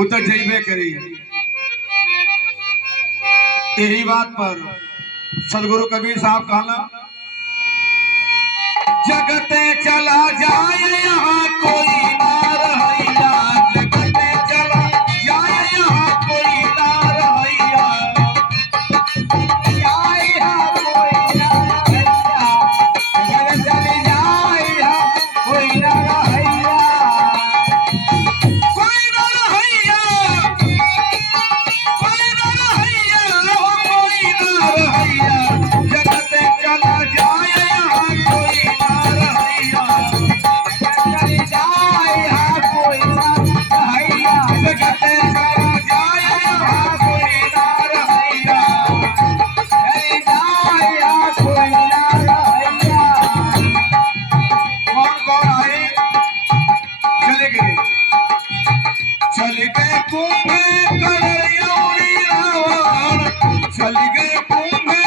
उतर जैबे करी। यही बात पर सदगुरु कबीर साहब कहना, जगते चला जाए यहाँ कोई ना रहैया, जगते चला जाए यहाँ कोई ना रहैया, जाए यहाँ कोई ना रहैया, जगत चली जाए यहाँ कोई ना रहैया, कोई ना रहैया, कोई ना रहैया, कोई ना रहैया, जगते चला जाए यहाँ कोई ना रहैया, चली जाए यहाँ कोई ना रहैया, जगते चला जाए यहाँ कोई ना रहैया, चली जाए यहाँ कोई ना रहैया। कौन कौन आए? चले गए, चले गए कुंभे करौरी रावण, चले गए कुंभे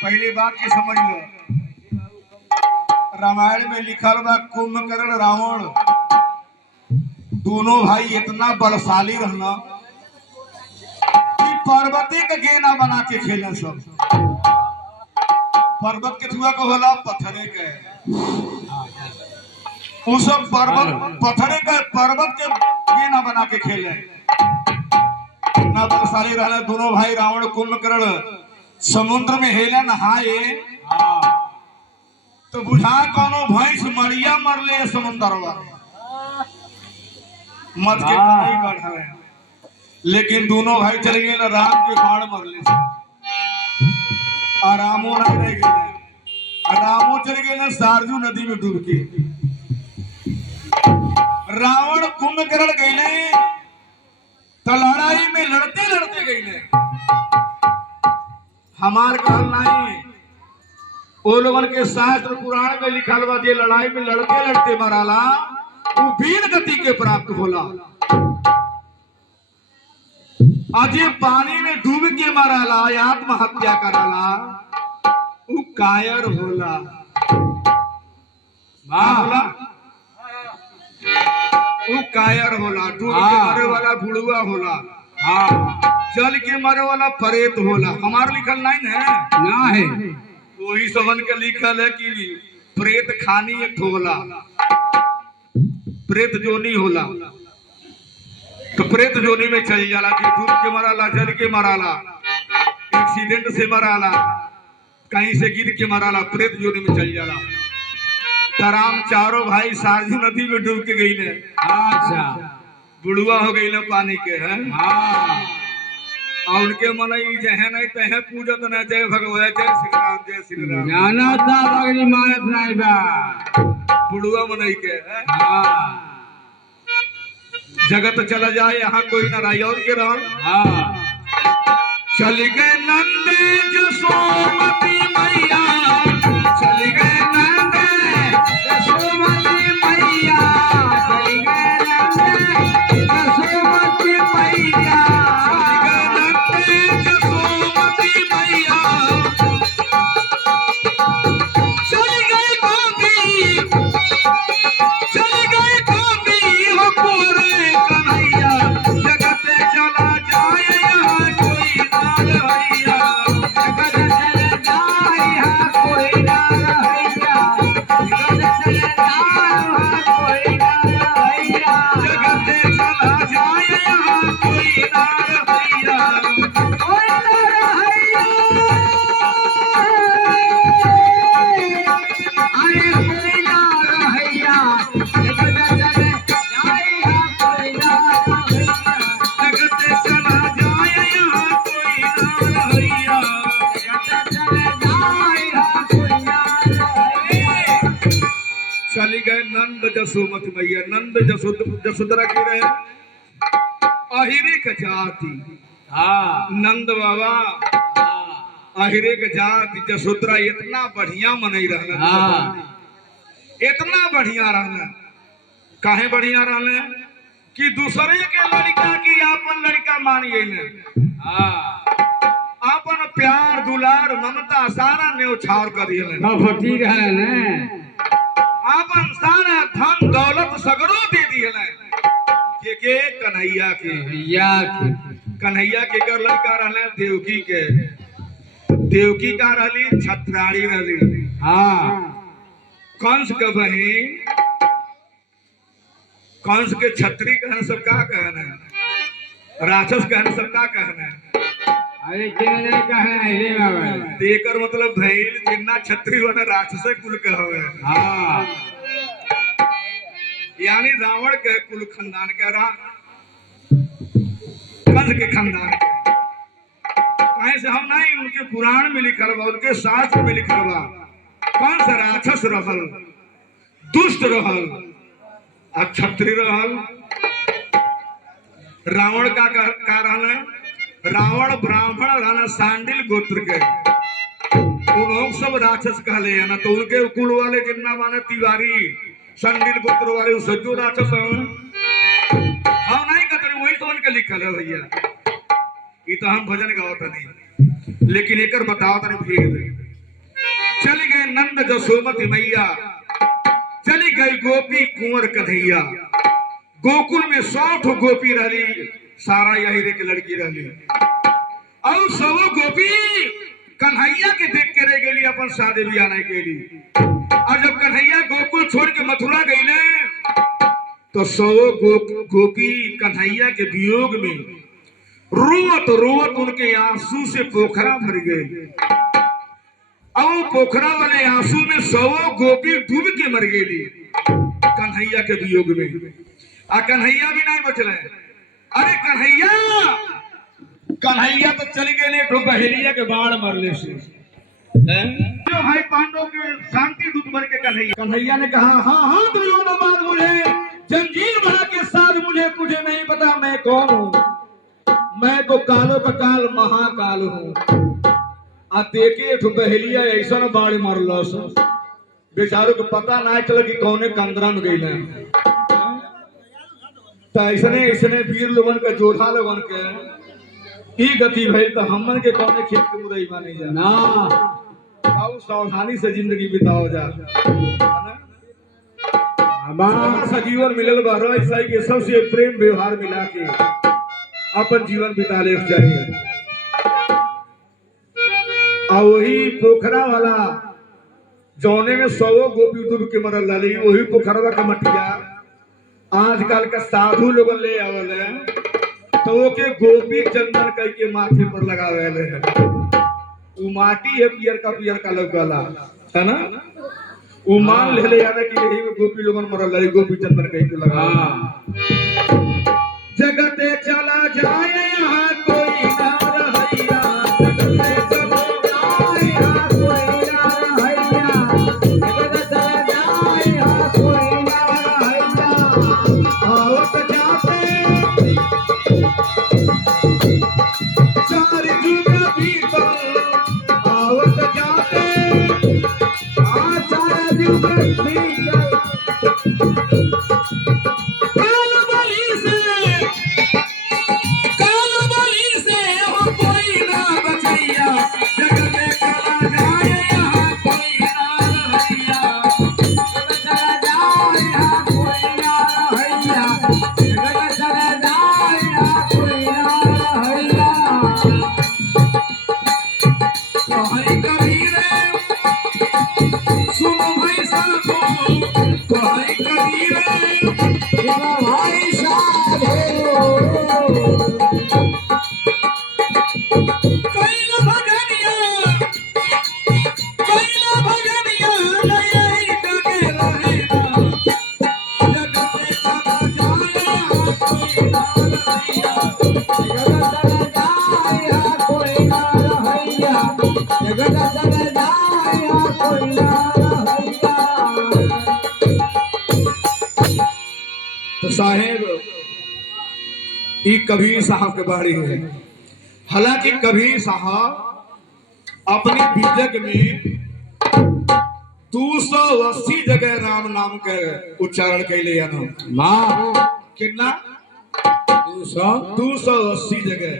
पहली बात की समझ लो, रामायण में लिखल बा कुंभकर्ण रावण दोनों भाई इतना बलशाली रहना कि पर्वती का गेना बना के खेले। सब पर्वत के थुआ को होला पत्थरे के, वो सब पर्वत पत्थरे के पर्वत के गेना बना के खेले। इतना बलशाली रहना दोनों भाई रावण कुंभकर्ण। समुद्र में हेला नहाए तो बुझा कोनो भैंस मरिया मरले समुद्रवा मत के नहीं कर रहे, लेकिन दोनों भाई चले गए राम के बाण मरले और रामो नहीं रह गए। रामो चले गए सारजू नदी में डूब के। रावण कुंभकर्ण गए तो लड़ाई में लड़ते लड़ते गए। हमार कहल नहीं, वो लोगन के शास्त्र पुराण में लिखल बा जे लड़ाई में लड़ते लड़ते मराला वो वीर गति के प्राप्त होला, अजय पानी में डूब के मराला आत्महत्या कराला वो कायर होला। होला वो कायर होला, डूब के मरे वाला बुढ़ुआ होला, जल के मरे वाला प्रेत होला। हमार लिखल नहीं है ना है, वही समझ के लिखल है कि प्रेत खानी एक होला, प्रेत जोनी होला। तो प्रेत जोनी में चल जाला कि डूब के मराला, जल के मराला, एक्सीडेंट से मराला, कहीं से गिर के मराला, प्रेत जोनी में चल जाला। तराम चारों भाई सारजू नदी में डूब के गई ने। अच्छा, बुढ़ुआ हो गई ना पानी के है। और उनके मन जहे नहीं तहे पूजत न, जय भगवान, जय श्री राम, जय श्री राम, जाना था बगली मानत नहीं बा बुढ़ुआ मन के है। जगत चला जाए यहाँ कोई ना राय और के रहल। चल गए नंदे जसोमती मैया, चल गए नंदे जसोमती मैया, चल गए नंदे जसोमती मैया, चला जाए यहाँ कोई ना रहिया, चली गए नंद जसोमती मैया। नंद जसोदरा की रहे अहिरे के जाति। हाँ नंद बाबा अहिरे के जाति जसोदरा इतना बढ़िया मनई रहना। हाँ इतना बढ़िया रहना। काहे बढ़िया रहना कि दूसरे के लड़का की आपन लड़का मानिए न। हाँ आपन प्यार दुलार ममता सारा न्यौछावर कर दिए। फटी रहे न आपन सारा धन दौलत सगरो दे दिए। के कन्हैया के या कन्हैया के कर लड़का रहले देवकी के। देवकी का रहली छत्रारी रहली। हाँ कंस के बहन कंस के छत्री कहन सब का कहना राक्षस कहन सब का कहना। अरे किने कहे रे बाबा तेकर मतलब भइल जिन्ना छत्री होने राक्षस कुल के हवे। हाँ यानी रावण के कुल खानदान के कंस के खानदान के। कहीं से हम नहीं उनके पुराण में लिखल बा उनके शास्त्र में लिखल बा कंस राक्षस रहल दुष्ट रहल क्षत्रिय रहल। रावण का रहल रावण ब्राह्मण रहना सांडिल गोत्र के। उन लोग सब राक्षस कहले है ना। तो उनके कुल वाले जितना माने तिवारी सांडिल गोत्र वाले सज्जो राक्षस हम नहीं कहते वही तो उनके लिखल है भैया। ये तो हम भजन गावत नहीं लेकिन एकर बताओ तनी भेद। चली गए नंद जसोमती मैया। चली गई गोपी कुंवर कन्हैया। गोकुल में 100 गोपी रहली। सारा यही के लड़की रहली और सब गोपी कन्हैया के देख के रह गई अपन शादी ब्याह के लिए। और जब कन्हैया गोकुल छोड़ के मथुरा गई तो 100 गोपी कन्हैया के वियोग में रोवत रोवत उनके आंसू से पोखरा भर गए। और पोखरा वाले आंसू में 100 गोपी डूब के मर गई कन्हैया के वियोग में। आ कन्हैया भी नहीं बचल। अरे कन्हैया तो चल गए तो बहेलिया के बाढ़ मरले से जो भाई पांडव के शांति दूत बन के कन्हैया ने कहा हाँ हाँ दुर्योधन मुझे जंजीर बना के साथ मुझे तुझे नहीं पता मैं कौन हूँ। मैं तो कालो का काल महाकाल हूँ। आ देखे तो बहेलिया ऐसा बाढ़ मरलस बेचारों को पता ना चल कि कौने कंदरा में गई। तो ऐसने ऐसने वीर लोगन के जोधा लोगन के ई गति भइल तो हमन के कौने खेत के मुरई माने जा ना। बहुत सावधानी से जिंदगी बिताओ जा। हमारा सजीवन मिलल बा ऐसा के सबसे प्रेम व्यवहार मिला के अपन जीवन बिता ले चाहिए। और वही पोखरा वाला जौने में 100 गोपी डूब के मरल रही वही पोखरवा का मटिया आजकल का साधु लोग ले आवल है तो वो के गोपी चंदन कह के माथे पर लगावे है। वो माटी है पियर का लौकला है ना। वो मान ले याद कि यही में गोपी लोगन मरल रही गोपी चंदन कह के लगा। जगते चला जाए यहाँ कोई ना रहैया। जगते चला जाए यहाँ कोई ना रहैया। जगते चला जाए यहाँ कोई ना रहैया। आवत जाते चार जुग भीतर आवत जाते चार जुग भीतर सुनो भाई साहब साहेब ये कबीर साहब के बारे है। हालांकि कबीर साहब अपने बीजक में 280 जगह राम नाम के उच्चारण कैले ना। माँ कितना? 200 280 जगह।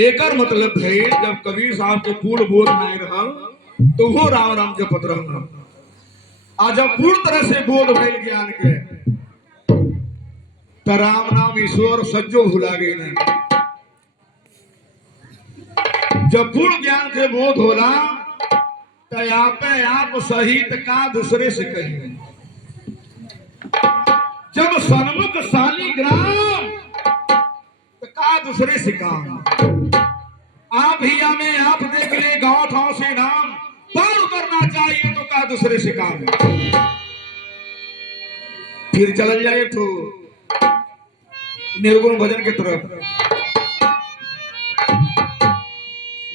एकर मतलब है जब कबीर साहब के पूर्ण बोध नहीं रहा तो वो राम राम जपत रहना। आज जब पूर्ण तरह से बोध भइल ज्ञान के तो राम नाम ईश्वर सज्जो भुला गए ना। जब पूर्ण ज्ञान के बोध होला तो आपे आप सहित का दूसरे से कहिए। जब सन्मुख शालिग्राम तो का दूसरे से काम। आप ही हमें आप देख ले गांव ठाव से नाम पार करना चाहिए तो का दूसरे से काम। फिर चल जाए तो निर्गुण भजन की तरफ।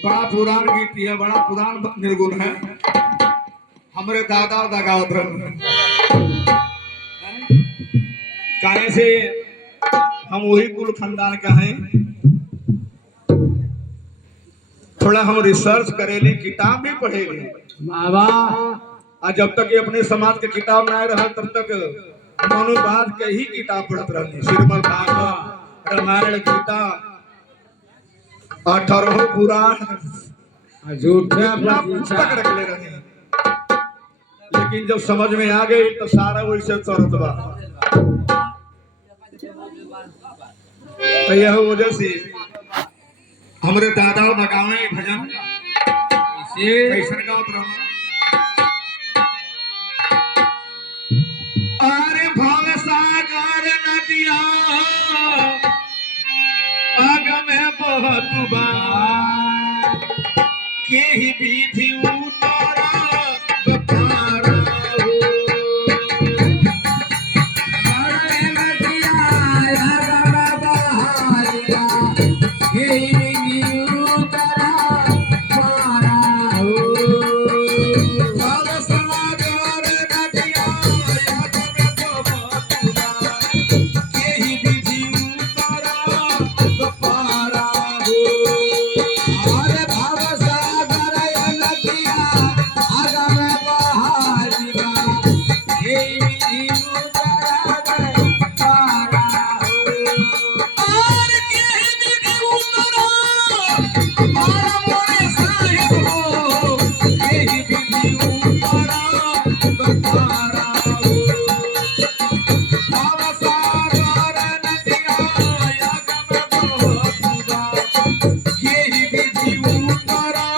बड़ा पुरान गीत है, बड़ा पुरान निर्गुण है। हमारे दादा दागावत काहे से हम वही कुल खानदान का हैं। थोड़ा हम रिसर्च करेली, किताब भी पढ़ेली। बाबा आज जब तक ये अपने समाज के किताब ना रहा तब तक मनुवाद के ही किताब पढ़त रहनी। श्रीमद् भागवत, रामायण, गीता, 18 पुराण झूठा पुस्तक रख ले रहे। लेकिन जब समझ में आ गई तो सारा वैसे चरत बा। तो यह वजह से हमारे दादा लगावे भजन कैसन गावत रहना। अरे भव सागर नदिया आग में बहुत बा के ही विधि उतारा बपारा हो। अरे नदिया आग में बहारिया के उतरा पारा हो। भव सागर नदिया आग में बहुत बा के ही विधि उतारा बपारा हो। अरे भव सागर नदिया आग में बहारिया के उतरा पारा हो। और के विधि उतारा बपारा मोरे साहिब हो। के विधि उतारा बपारा हो। भव सागर नदिया आग में बहुत बा के विधि उतारा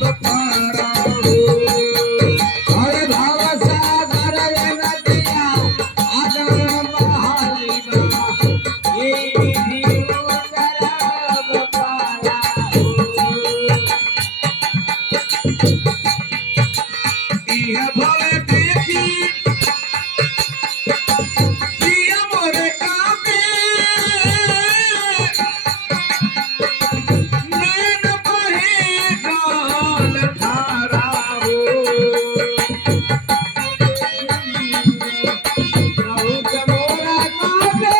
बपारा हो। अरे भव सागर नदिया आग में बहारिया के उतरा पारा हो। इह भवे देखी जिया मोरे कामे नैन बहे गाल धारा हो। बहुत मोरा काबे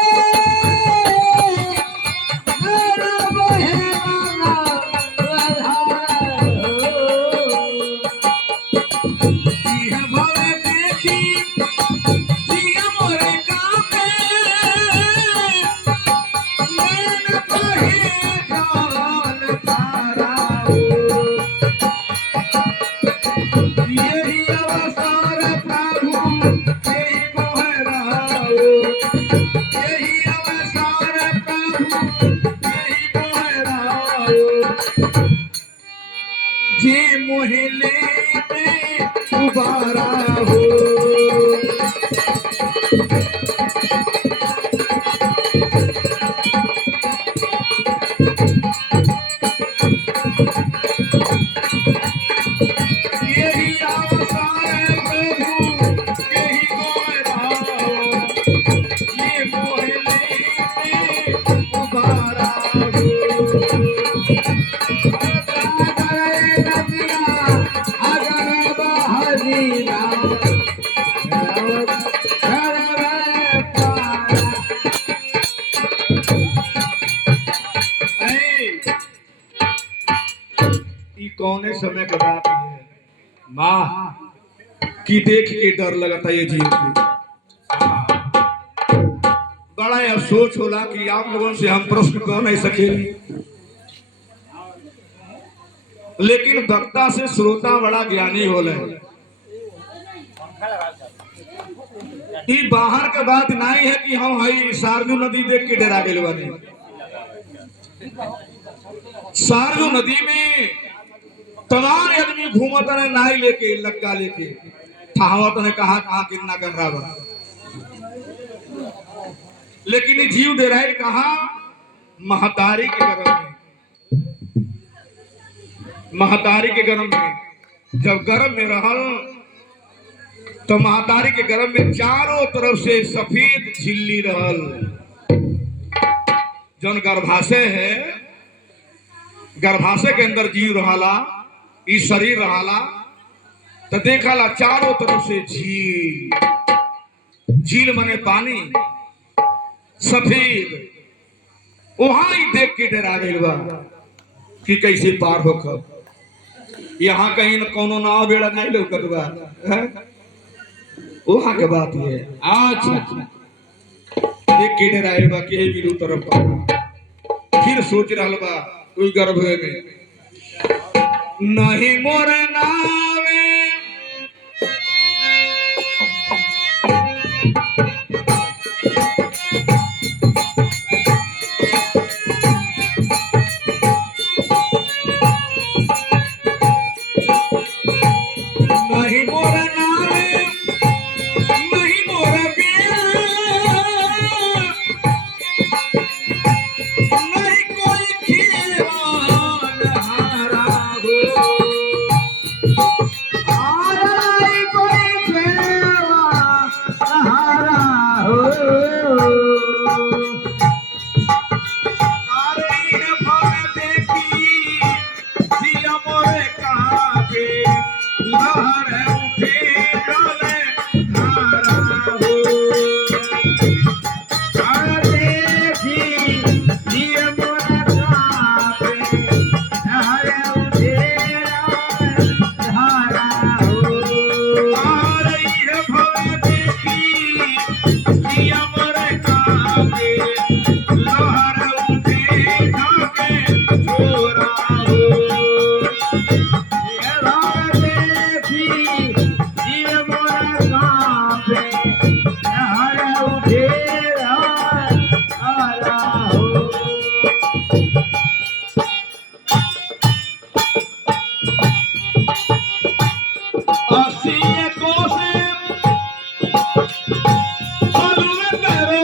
मेरा बहेगा आधार हो। इह भवे देखी जिया मोरे कामे नैन बहे गाल धारा हो। यही अवसर प्रभु यही मोहराओ। यही अवसर प्रभु यही मोहराओ। जे मोहले में उबारा हो। यही अवसर प्रभु यही मोहराओ। ये मोहले में उबारा हो। सागर नदिया आग में बहारिया समय के बात है वाह कि देख के डर लगता ये जीव के। बड़ा अफसोस होला कि आप लोगों से हम प्रश्न कह नहीं सके, लेकिन वक्ता से श्रोता बड़ा ज्ञानी होले। ई बाहर के बात नहीं है कि हम हई सारजू नदी देख के डरा गए बानी। सारजू नदी में तमाम आदमी घूमत ने नाई लेके लक्का लेके ठहावत ने कहा कितना गहरा बा, लेकिन ये जीव डेराइल कहा महतारी के गर्भ में। महतारी के गर्भ में जब गर्भ में रहल तो महतारी के गर्भ में चारों तरफ से सफेद झिल्ली रहल। जौन गर्भाशय है, गर्भाशय के अंदर जीव रहाला, ई शरीर रहाला, तो देखला चारों तरफ से झील। झील माने पानी सफेद। वहां ही देख के डरा गइल बा कि कैसे पार होकर। यहाँ कहीं न कोनो नाव बेड़ा नहीं लौकत बा। वहां के बात ये अच्छा देख के डराइल बा कि हे बिरु तरफ पार। फिर सोच रहल बा कोई गर्भ में नहीं मोर नावे नहीं मोर नावे नहीं मोर बिया नहीं कोई खेवान हारा हो। आराई कोई फेवा सहारा हो आरे भव देखी जिया मोरे काबे लहर उठे डोले धारा हो। देखी ये मोरा कापे हरे उठेरा धारा हो आरे भव देखी जिया मोरे काबे लहर उठे झाके छोरा हो। ये भाव देखी ये मोरा कापे हरे उठेरा धारा हो अस्सी कोसे फलुए तेरे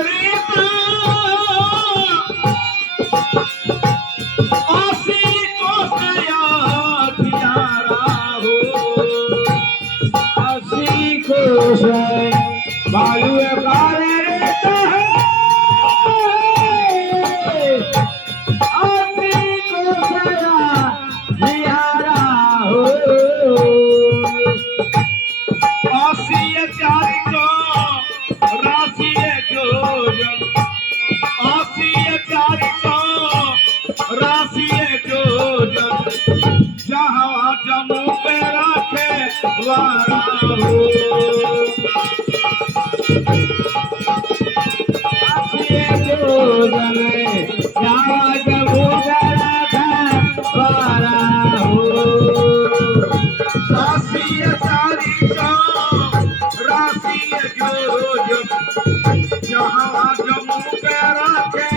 अस्सी कोसे यारा हो। अस्सी को से बालू काले रहता है अस्सी को सया निहारा हो अस्सी चारी को राशि जोजन अस्सी चारी को राशि जोजन जहाँ जमू पे रखे वारा हो। अस्सी को जने जावा जबू जरा था वारा हो राशि चारी को राशि जोजन जहाँ जमू पे रखे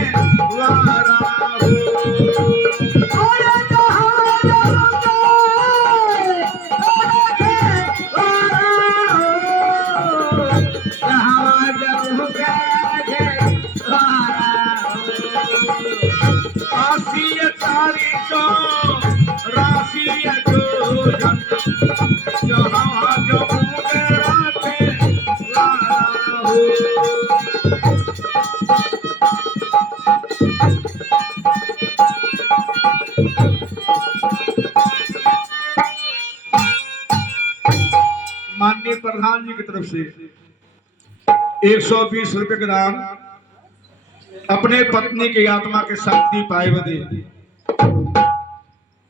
वारा हो। और जहाँ जरूरत जहाँ जरूरत अस्सी चारी को राशि जोजन जहाँ जमू पे रखे वारा हो। माननीय प्रधान जी की तरफ से 120 रुपए का दान अपने पत्नी की आत्मा के शक्ति पाए बदे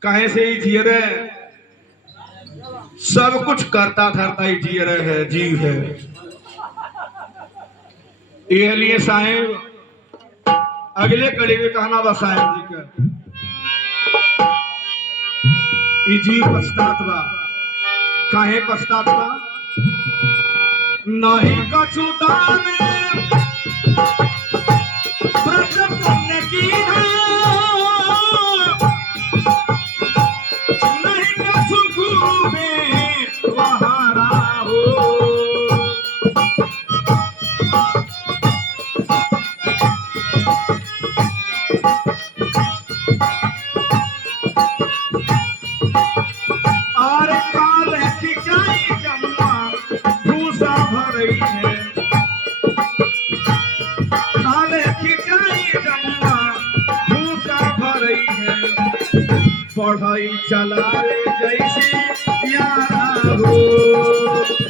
कहे से ही जियरे सब कुछ करता धरता ही जी रहे है, जीव है। ये लिए साहेब अगले कड़ी में कहना बा साहेब जी का ई जीव पछतात बा। काहे पछतात बा? नहीं कछु दान व्रत पुण्य की है, नहीं कछु घूमे वहारा हो। और काल खिंचाई जमुआ भूसा भरई है, काल खिंचाई जमुआ भूसा भरई है। पढ़ाई चलावे जैसे यारा हो,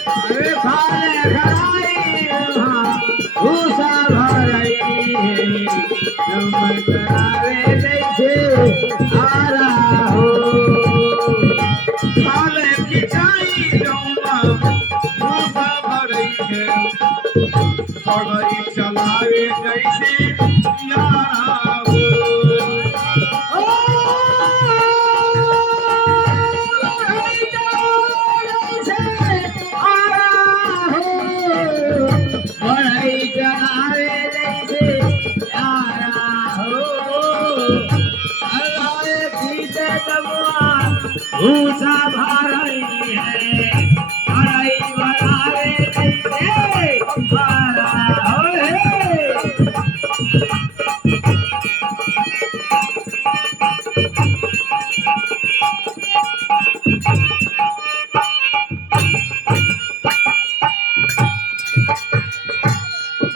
अरे खाले खराई भूसा भरई है, तुम करावे जैसे आरा हो। काल खिंचाई जमुआ भूसा भरई है, पढ़ाई चलावे जैसे यारा हो। भूसा